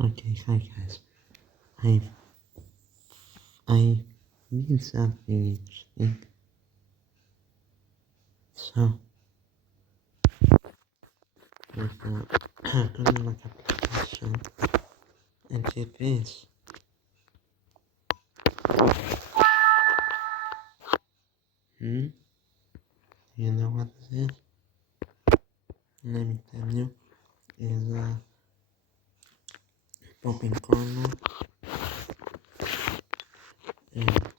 Okay, hi guys. I I need something interesting. So with the Gleamlock application and did this. Hmm? You know what this is? Let me tell you. Is a popping corner and